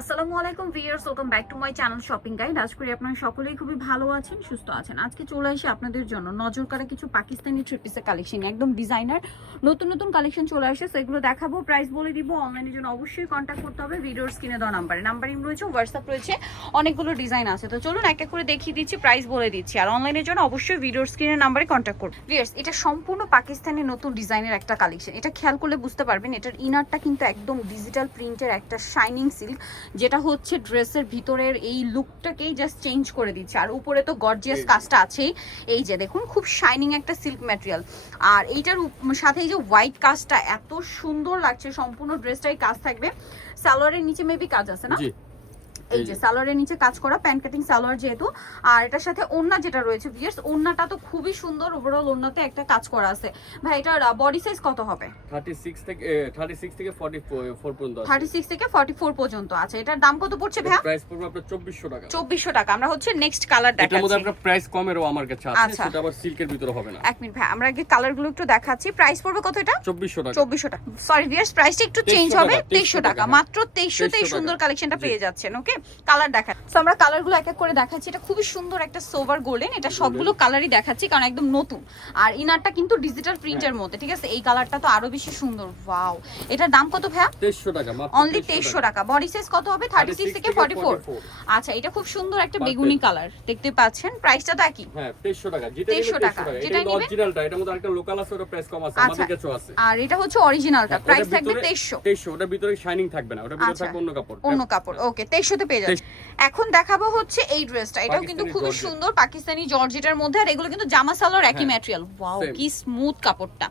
আসসালামু আলাইকুম viewers, welcome back to my channel shopping guide. আজ করি আপনারা সকলেই খুবই ভালো আছেন, সুস্থ আছেন। আজকে চলে এসে আপনাদের জন্য নজর কাড়া কিছু পাকিস্তানি থ্রি পিসের কালেকশন, একদম ডিজাইনার নতুন নতুন কালেকশন চলে আসে। সেগুলো দেখাবো, প্রাইস বলে দিব। অনলাইনের জন্য অবশ্যই কন্ট্যাক্ট করতে হবে ভিডিওর স্ক্রিনে দেওয়া নাম্বারিং রয়েছে, হোয়াটসঅ্যাপ রয়েছে, অনেকগুলো ডিজাইন আছে। তো চলুন এক এক করে দেখিয়ে দিচ্ছি, প্রাইস বলে দিচ্ছি। আর অনলাইনের জন্য অবশ্যই ভিডিওর স্ক্রিনের নাম্বারে কন্ট্যাক্ট করুন। ভিউয়ার্স, এটা সম্পূর্ণ পাকিস্তানি নতুন ডিজাইনের একটা কালেকশন। এটা খেয়াল করলে বুঝতে পারবেন, এটার ইনারটা কিন্তু একদম ডিজিটাল প্রিন্টের একটা শাইনিং সিল্ক, যেটা হচ্ছে ড্রেসের ভিতরের এই লুকটাকেই জাস্ট চেঞ্জ করে দিচ্ছে। আর উপরে তো গর্জিয়াস কাজটা আছেই, এই যে দেখুন খুব শাইনিং একটা সিল্ক ম্যাটেরিয়াল। আর এইটার সাথে এই যে হোয়াইট কাজটা এত সুন্দর লাগছে, সম্পূর্ণ ড্রেসটাই কাজ থাকবে। সালোয়ারের নিচে মেবি কাজ আছে না, এই যে সালোয়ারের নিচে কাজ করা, প্যান্ট কাটিং সালোয়ার যেহেতু। আর এটার সাথে ওড়না যেটা রয়েছে ভিউয়ার্স, ওড়নাটা তো খুবই সুন্দর, ওভারঅল ওড়নাতে একটা কাজ করা আছে। ভাই এটার বডি সাইজ কত হবে? 36 থেকে 44 পর্যন্ত আছে। 36 থেকে 44 পর্যন্ত আছে। এটার দাম কত পড়ছে ভাই? প্রাইস পড়বে আপনার 2400 টাকা। 2400 টাকা। আমরা হচ্ছে নেক্সট কালার দেখাচ্ছি। এটার মধ্যে আপনার প্রাইস কমেরও আমার কাছে আছে, আচ্ছা, সেটা আবার সিল্কের ভিতরে হবে না। এক মিনিট ভাই, আমরা আগে কালারগুলো একটু দেখাচ্ছি। প্রাইস পড়বে কত এটা? 2400 টাকা। 2400 টাকা। সরি ভিউয়ার্স, প্রাইসটা একটু চেঞ্জ হবে, 2300 টাকা। মাত্র 2300 তেই সুন্দর কালেকশনটা পেয়ে যাচ্ছেন। ওকে, কালার দেখা। সো আমরা কালারগুলো এক এক করে দেখাচ্ছি। এটা খুবই সুন্দর একটা সোভার গোল্ডেন, এটা সবগুলো কালারই দেখাচ্ছি কারণ একদম নতুন। আর ইনারটা কিন্তু ডিজিটাল প্রিন্টের মধ্যে, ঠিক আছে? এই কালারটা তো আরো বেশি সুন্দর। ওয়াও, এটার দাম কত ভাইয়া? 2300 টাকা মাত্র। অনলি 2300 টাকা। বডি সাইজ কত হবে? 36 থেকে 44। আচ্ছা, এটা খুব সুন্দর একটা বেগুনি কালার দেখতে পাচ্ছেন। প্রাইসটা তো একই, হ্যাঁ 2300 টাকা। যেটা 2300 টাকা। যেটা নিবেন অরিজিনালটা, এটার মধ্যে একটা লোকাল আছে, ওটা প্রাইস কম আছে, আমাদের কাছেও আছে। আর এটা হচ্ছে অরিজিনালটা, প্রাইস থাকবে 2300। 2300, ওটার ভিতরে শাইনিং থাকবে না, ওটার ভিতরে থাকবে অন্য কাপড়। অন্য কাপড়। ওকে, 2300 তে পেয়ে যাচ্ছেন। এখন দেখাবো হচ্ছে এই ড্রেসটা, এটাও কিন্তু খুব সুন্দর পাকিস্তানি জর্জেটের মধ্যে। আর এগুলো কিন্তু জামা সালোয়ার একই ম্যাটেরিয়াল। ওয়াও, কি স্মুথ কাপড়টা।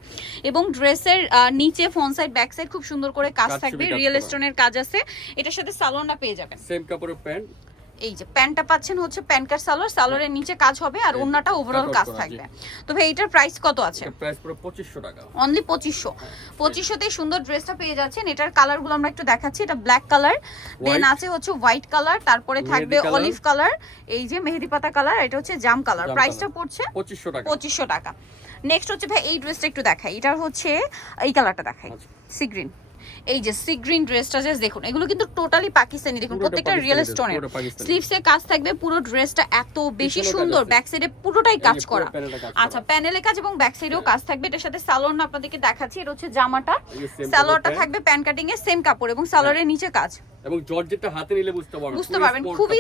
এবং ড্রেসের নিচে ফ্রন্ট সাইড ব্যাক সাইড খুব সুন্দর করে কাজ থাকবে, রিয়েল স্টোনের কাজ আছে। এটার সাথে সালোয়ারটা পেয়ে যাবেন সেম কাপড়ের প্যান্ট। এই যে প্যান্টটা পাচ্ছেন হচ্ছে প্যান্ট কাট সালোয়ার, সালোয়ারের নিচে কাজ হবে আর ওন্নাটা ওভারঅল কাজ থাকবে। তো ভাই এটার প্রাইস কত আছে? প্রাইস পুরো 2500 টাকা। অনলি 2500। 2500 তে সুন্দর ড্রেসটা পেয়ে যাচ্ছেন। এটার কালারগুলো আমরা একটু দেখাচ্ছি। এটা ব্ল্যাক কালার, দেন আছে হচ্ছে হোয়াইট কালার, তারপরে থাকবে অলিভ কালার, এই যে মেহেদি পাতা কালার, এটা হচ্ছে জাম কালার। প্রাইসটা পড়ছে 2500 টাকা। 2500 টাকা। নেক্সট হচ্ছে ভাই এই ড্রেসটা একটু দেখাই। এটার হচ্ছে এই কালারটা দেখাই, সি গ্রিন। এই যে সি গ্রিন ড্রেসটা জাস্ট দেখুন, এগুলো কিন্তু টোটালি পাকিস্তানি। দেখুন প্রত্যেকটা রিয়েল স্টোনের, স্লিভসে কাজ থাকবে, পুরো ড্রেসটা এত বেশি সুন্দর। ব্যাক সাইডে পুরোটাই কাজ করা। আচ্ছা, প্যানেলে কাজ এবং ব্যাক সাইডেও কাজ থাকবে। এটার সাথে সালোয়ার না আপনাদেরকে দেখাচ্ছি, এটা হচ্ছে জামাটা, সালোয়ারটা থাকবে প্যান কাটিং এর সেম কাপড় এবং সালোয়ারের নিচে কাজ। এবং জর্জেটটা হাতে নিলে বুঝতে পারবেন খুবই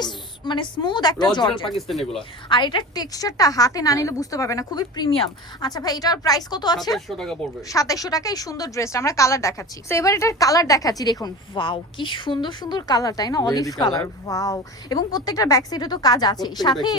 মানে স্মুথ একটা জর্জেট পাকিস্তানি এগুলো। আর এটার টেক্সচারটা হাতে না নিলে বুঝতে পারবে না, খুবই প্রিমিয়াম। আচ্ছা ভাই, এটার প্রাইস কত আছে? 2700 টাকা পড়বে। 2700 টাকা। এই সুন্দর ড্রেসটা আমরা কালার দেখাচ্ছি। সো এবার এটার কালার দেখাচ্ছি। দেখুন ওয়াও, কি সুন্দর সুন্দর কালার, তাই না? Olive colour. ওয়াও, এবং প্রত্যেকটার ব্যাক সাইডে তো কাজ আছে, সাথে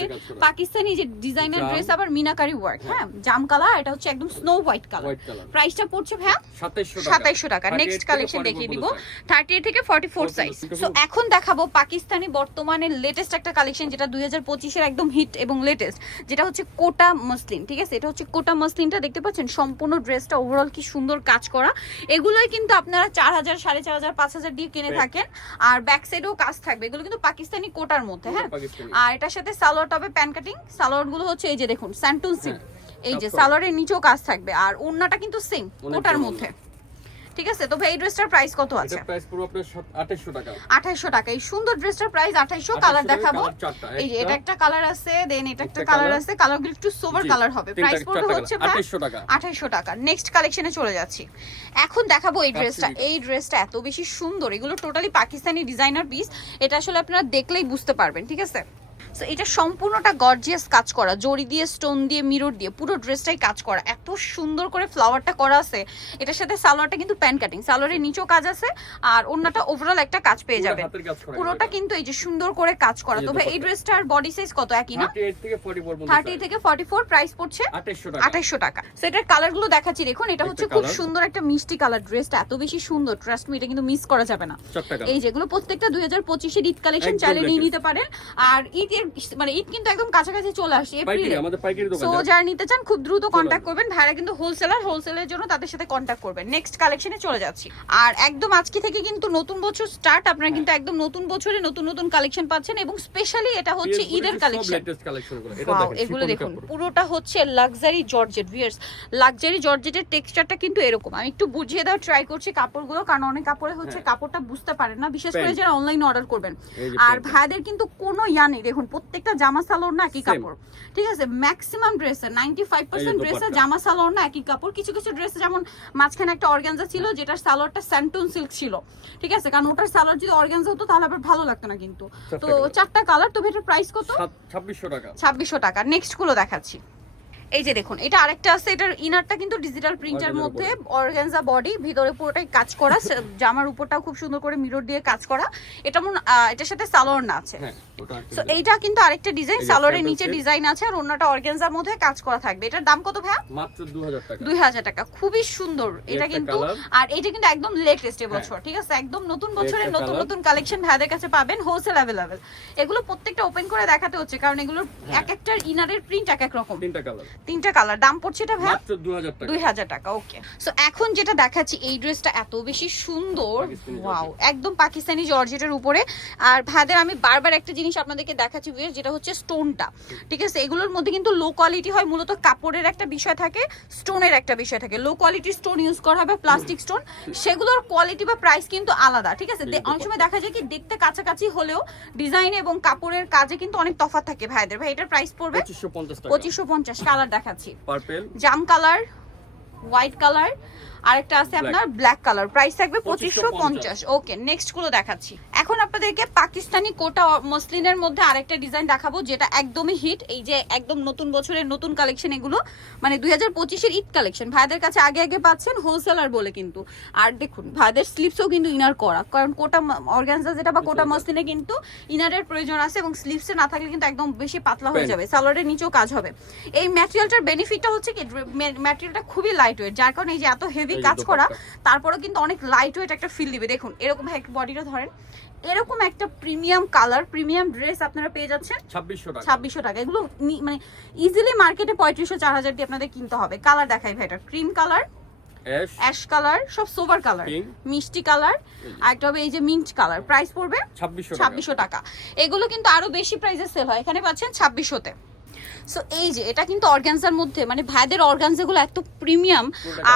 পাকিস্তানি যে ডিজাইনার ড্রেস আবার মিনাকারি ওয়ার্ক। হ্যাঁ, জাম কালার, এটা হচ্ছে একদম স্নো হোয়াইট কালার। প্রাইসটা পড়ছে ভাইয়া 2700 টাকা। নেক্সট কালেকশন দেখিয়ে দিব, 38 থেকে 44 সাইজ। সো এখন দেখাবো পাকিস্তানি বর্তমানে লেটেস্ট একটা কালেকশন, যেটা 2025 এর একদম হিট এবং লেটেস্ট, যেটা হচ্ছে কোটা মসলিন। ঠিক আছে, এটা হচ্ছে কোটা মসলিনটা দেখতে পাচ্ছেন, সম্পূর্ণ ড্রেসটা ওভারঅল কি সুন্দর কাজ করা। এগুলোই কিন্তু আপনারা 4000, 4500, 5000 দিয়ে কিনে থাকেন। আর ব্যাক সাইডেও কাজ থাকবে। এগুলো কিন্তু পাকিস্তানি কোটার মধ্যে। হ্যাঁ, আর এটার সাথে সালোয়ারটা হবে প্যান কাটিং। সালোয়ার গুলো হচ্ছে এই যে দেখুন স্যান্টুন সিল্ক, এই যে সালোয়ারের নিচেও কাজ থাকবে। আর ওড়নাটা কিন্তু সেম কোটার মধ্যে। ঠিক আছে, তো ভাই এই ড্রেসটার প্রাইস কত আছে? এটা প্রাইস পুরো আপনার 2800 টাকা। 2800 টাকা। এই সুন্দর ড্রেসটার প্রাইস 2800। কালার দেখাবো, এই যে এটা একটা কালার আছে, দেন এটা একটা কালার আছে। কালারগুলো একটু সোভার কালার হবে। প্রাইস পড়বে হচ্ছে 2800 টাকা। 2800 টাকা। নেক্সট কালেকশনে চলে যাচ্ছি। এখন দেখাবো এই ড্রেসটা। এই ড্রেসটা এত বেশি সুন্দর, এগুলো টোটালি পাকিস্তানি ডিজাইনার পিস। এটা আসলে আপনারা দেখলেই বুঝতে পারবেন। ঠিক আছে, সো এটা সম্পূর্ণটা গর্জিয়াস কাজ করা, জরি দিয়ে, স্টোন দিয়ে, মিরর দিয়ে, পুরো ড্রেসটাই কাজ করা। এত সুন্দর করে ফ্লাওয়ারটা করা আছে। এটার সাথে সালোয়ারটা কিন্তু প্যান কাটিং, সালোয়ারের নিচেও কাজ আছে। আর ওন্নাটা ওভারঅল একটা কাজ পেয়ে যাবেন। পুরোটা কিন্তু এই যে সুন্দর করে কাজ করা। তো ভাই এই ড্রেসটার বডি সাইজ কত? একই না, 30 থেকে 44। প্রাইস পড়ছে 2800 টাকা। সো এটার কালারগুলো দেখাচ্ছি। দেখুন এটা হচ্ছে খুব সুন্দর একটা মিষ্টি কালার। ড্রেসটা এত বেশি সুন্দর, ট্রাস্ট মি, এটা কিন্তু মিস করা যাবে না। এই যেগুলো প্রত্যেকটা 2025 এর ঈদ কালেকশন, চাইলে নিয়ে নিতে পারেন। আর ঈদের মানে ঈদ কিন্তু একদম কাছাকাছি চলে আসছে পাইকারি, এপ্রিলে। আমাদের পাইকারি দোকান। সো যারা নিতে চান খুব দ্রুত কন্ট্যাক্ট করবেন, ভাইরা কিন্তু হোলসেলের জন্য তাদের সাথে কন্ট্যাক্ট করবেন। নেক্সট কালেকশনে চলে যাচ্ছি। আর একদম আজকে থেকে কিন্তু নতুন বছর স্টার্ট, আপনারা কিন্তু একদম নতুন বছরে নতুন নতুন কালেকশন পাচ্ছেন এবং স্পেশালি এটা হচ্ছে ঈদের কালেকশন। লেটেস্ট কালেকশনগুলো এটা Wow, দেখেন, এগুলো শিফন দেখুন কাপড়। পুরোটা হচ্ছে লাক্সারি জর্জেট ভিয়ার্স। লাক্সারি জর্জেটের টেক্সচারটা কিন্তু এরকম। আমি একটু বুঝিয়ে দেওয়ার ট্রাই করছি কাপড়গুলো, কারণ অনেক কাপড়ে হচ্ছে কাপড়টা বুঝতে পারেন না, বিশেষ করে যারা অনলাইনে অর্ডার করবেন। এই যে আর pant। ভাইদের কিন্তু কোনো ইয়া নেই, দেখুন প্রত্যেকটা জামা সালোয়ার না একই কাপড়, ঠিক আছে? ম্যাক্সিমাম ড্রেসে 95% ড্রেসে জামা সালোয়ার না একই কাপড়। কিছু কিছু ড্রেসে যেমন মাঝখানে একটা অর্গানজা ছিল যেটার সালোয়ারটা স্যান্টন সিল্ক ছিল, ঠিক আছে? কারণ ওটার সালোয়ার যদি অর্গানজা হতো তাহলে আবার ভালো লাগতো না কিন্তু। তো চারটা কালার, তো এটার প্রাইস কত? 2600 টাকা। 2600 টাকা। নেক্সট গুলো দেখাচ্ছি। এই যে দেখুন এটা আরেকটা আছে, এটার ইনারটা কিন্তু ডিজিটাল প্রিন্টের মধ্যে, অর্গানজা বডি, ভিতরে পুরোটাই কাজ করা, জামার উপরটাও খুব সুন্দর করে মিরর দিয়ে কাজ করা। এটা এটার সাথে সালোয়ার না আছে। হ্যাঁ ওটা সো এইটা কিন্তু আরেকটা ডিজাইন, সালোয়ারের নিচে ডিজাইন আছে আর ওন্নাটা অর্গানজার মধ্যে কাজ করা থাকবে। এটার দাম কত ভাইয়া? মাত্র 2000 টাকা। 2000 টাকা। খুবই সুন্দর এটা কিন্তু। আর এটা কিন্তু একদম লেটেস্ট এবছর, ঠিক আছে? একদম নতুন বছরের নতুন নতুন কালেকশন ভাইদের কাছে পাবেন, হোলসেল अवेलेबल। এগুলো প্রত্যেকটা ওপেন করে দেখাতে হচ্ছে কারণ এগুলোর এক একটার ইনারের প্রিন্ট এক এক রকম। তিনটা কালার। দাম পড়ছে এটা ভাই মাত্র 2000 টাকা। 2000 টাকা। ওকে, সো এখন যেটা দেখাচ্ছি এই ড্রেসটা এত বেশি সুন্দর, ওয়াও, একদম পাকিস্তানি জর্জেটের উপরে। আর ভাইদের আমি বারবার একটা জিনিস আপনাদেরকে দেখাচ্ছি ভিউয়ার্স, যেটা হচ্ছে স্টোনটা, ঠিক আছে? এগুলোর মধ্যে কিন্তু লো কোয়ালিটি হয়, মূলত কাপড়ের একটা বিষয় থাকে, স্টোনের একটা বিষয় থাকে। লো কোয়ালিটির স্টোন ইউজ করা হবে, প্লাস্টিক স্টোন, সেগুলোর কোয়ালিটি বা প্রাইস কিন্তু আলাদা, ঠিক আছে? অনেক সময় দেখা যায় কি দেখতে কাছাকাছি হলেও ডিজাইন এবং কাপড়ের কাজে কিন্তু অনেক তফাৎ থাকে ভাইদের। ভাই এটার প্রাইস পড়বে 2550 টাকা। 2550। কালার দেখাচ্ছি, পার্পল, জাম কালার, হোয়াইট কালার, আরেকটা আছে আপনার ব্ল্যাক কালার। প্রাইস থাকবে 2550। ওকে, নেক্সট গুলো দেখাচ্ছি। এখন আপনাদেরকে পাকিস্তানি কোটা মসলিনের মধ্যে আরেকটা ডিজাইন দেখাবো যেটা একদমই হিট। এই যে একদম নতুন বছরের নতুন কালেকশন, এগুলো মানে 2025 এর ঈদ কালেকশন ভাইদের কাছে আগে আগে পাচ্ছেন হোলসেলার বলে কিন্তু। আর দেখুন ভাইদের স্লিপসও কিন্তু ইনার করা, কারণ কোটা অর্গানজা যেটা বা কোটা মসলিনে কিন্তু ইনারের প্রয়োজন আছে এবং স্লিপসে না থাকলে কিন্তু একদম বেশি পাতলা হয়ে যাবে, সালোয়ারের নিচেও কাজ হবে। এই ম্যাটেরিয়ালটার বেনিফিটটা হচ্ছে কি ম্যাটেরিয়ালটা খুবই লাইট ওয়েট, যার কারণে এই যে এত হেভি কাজ করা তারপরেও কিন্তু অনেক লাইট ওয়েট একটা ফিল দিবে। দেখুন এরকম বডিটা ধরেন, এরকম একটা প্রিমিয়াম কালার, প্রিমিয়াম ড্রেস আপনারা পেয়ে যাচ্ছেন 2600 টাকা। 2600 টাকা। এগুলো মানে ইজিলি মার্কেটে 3500-4000 দিয়ে আপনাদের কিনতে হবে। কালার দেখাই ভাই, এটা ক্রিম কালার, অ্যাশ কালার, সব সোভার কালার, মিষ্টি কালার, আর একটা হবে এই যে মিন্ট কালার। প্রাইস পড়বে 2600 টাকা। এগুলো কিন্তু আরো বেশি প্রাইসে সেল হয়, এখানে পাচ্ছেন 2600-তে। সো এই যে এটা কিন্তু অর্গানজার মধ্যে, মানে ভাইদের অর্গানজাগুলো এত প্রিমিয়াম।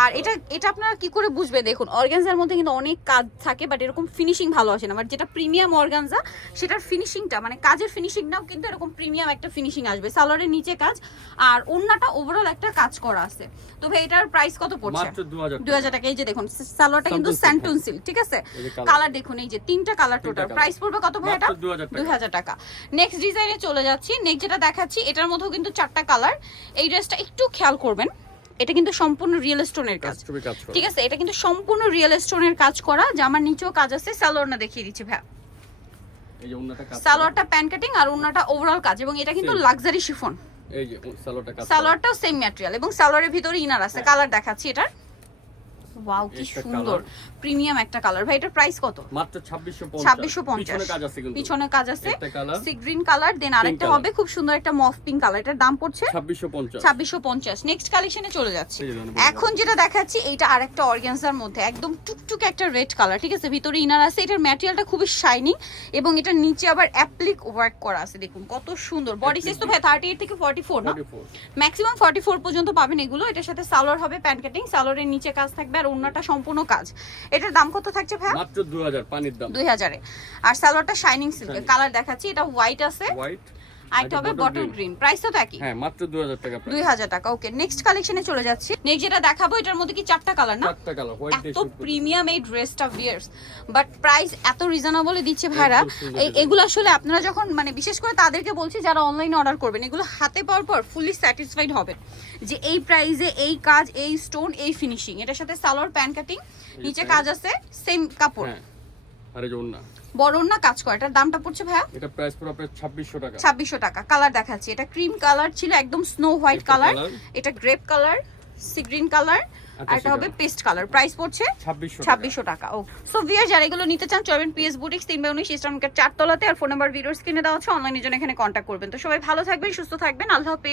আর এটা আপনারা কি করে বুঝবে, দেখুন অর্গানজার মধ্যে কিন্তু অনেক কাজ থাকে বাট এরকম ফিনিশিং ভালো আসে না। বাট যেটা প্রিমিয়াম অর্গানজা সেটার ফিনিশিংটা, মানে কাজের ফিনিশিংটাও কিন্তু এরকম প্রিমিয়াম একটা ফিনিশিং আসবে। সালোয়ারের নিচে কাজ আর ওন্নাটা ওভারঅল একটা কাজ করা আছে। তো ভাই এটার প্রাইস কত পড়ছে? মাত্র 2000 টাকা। এই যে দেখুন সালোয়ারটা কিন্তু স্যান্টন সিল্ক, ঠিক আছে? কালার দেখুন, এই যে তিনটা কালার টোটাল। প্রাইস পড়বে কত ভাই এটা? 2000 টাকা। নেক্সট ডিজাইনে চলে যাচ্ছি। নেক্সট যেটা দেখাচ্ছি এটার মধ্যেও কিন্তু চারটা কালার। এই ড্রেসটা একটু খেয়াল করবেন, এটা কিন্তু সম্পূর্ণ রিয়েল স্টোনের কাজ, ঠিক আছে? এটা কিন্তু সম্পূর্ণ রিয়েল স্টোনের কাজ করা, জামার নিচেও কাজ আছে। সালোয়ার না দেখিয়ে দিচ্ছি ভাই, এই যে ওন্নাটা কাজ, সালোয়ারটা প্যান কাটিং আর ওন্নাটা ওভারঅল কাজ, এবং এটা কিন্তু লাক্সারি শিফন। এই যে সালোয়ারটা কাজ, সালোয়ারটাও সেম ম্যাটেরিয়াল এবং সালোয়ারের ভিতরে ইনার আছে। কালার দেখাচ্ছি এটার, ওয়াও কি সুন্দর প্রিমিয়াম একটা কালার। ভাই এটার প্রাইস কত? মাত্র 2650। 2650। পিছনে কাজ আছে কিন্তু, পিছনে কাজ আছে, একটা কালার সি গ্রিন কালার, দেন আরেকটা হবে খুব সুন্দর একটা মফ পিঙ্ক কালার। এটার দাম পড়ছে 2650। 2650। নেক্সট কালেকশনে চলে যাচ্ছি। এখন যেটা দেখাচ্ছি এইটা আরেকটা অর্গানজার মধ্যে একদম টুকটুকে একটা রেড কালার, ঠিক আছে? ভিতরে ইনার আছে। এটার ম্যাটেরিয়ালটা খুবই শাইনিং এবং এটার নিচে আবার অ্যাপ্লিক ওয়ার্ক করা আছে। দেখুন কত সুন্দর। বডি সাইজ তো ভাই 38 থেকে 44 না, ম্যাক্সিমাম 44 পর্যন্ত পাবেন এগুলো। এটার সাথে সালোয়ার হবে প্যান কাটিং, সালোয়ারের নিচে কাজ থাকবে আর ওন্নাটা সম্পূর্ণ কাজ। এটার দাম কত থাকছে ভাই? মাত্র 2000, পানির দাম 2000 এ। আর সালোয়ারটা শাইনিং সিল্ক। কালার দেখাচ্ছি, এটা হোয়াইট আছে, হোয়াইট আরেকটা হবে বটল গ্রিন। প্রাইস তো একই, হ্যাঁ মাত্র 2000 টাকা। 2000 টাকা। ওকে, নেক্সট কালেকশনে চলে যাচ্ছি। নেক্সট যেটা দেখাবো এটার মধ্যে কি চারটা কালার না? চারটা কালার, হোয়াইট এত প্রিমিয়াম এই ড্রেসটা ভিয়ার্স, বাট প্রাইস এত রিজনেবল দিচ্ছে ভাইরা। এগুলো আসলে আপনারা যখন, মানে বিশেষ করে তাদেরকে বলছি যারা অনলাইনে অর্ডার করবেন, এগুলো হাতে পাওয়ার পর ফুলি স্যাটিসফাইড হবেন যে এই প্রাইসে এই কাজ, এই স্টোন, এই ফিনিশিং। এটার সাথে সালোয়ার প্যান কাটিং, নিচে কাজ আছে, সেম কাপড়, আরে যে ওন্না বড় না কাজ করা। এটার দামটা পড়ছে ভাইয়া? এটা প্রাইস পুরো আপনার 2600 টাকা। 2600 টাকা। কালার দেখাচ্ছি, এটা ক্রিম কালার ছিল, একদম স্নো হোয়াইট কালার, এটা grape colour, sea green colour, আচ্ছা, আর এটা হবে পেস্ট কালার। প্রাইস পড়ছে 2600 টাকা। ও সো ভিউয়ার যারা এগুলো নিতে চান চলবেন পিএস বুটিক্স 3/19 ইস্টার্ন মার্কেট 4 তলাতে, আর ফোন নাম্বার ভিডিওর স্ক্রিনে দেওয়া আছে, অনলাইনের জন্য এখানে কন্ট্যাক্ট করবেন। তো সবাই ভালো থাকবেন, সুস্থ থাকবেন, আল্লাহ হাফেজ।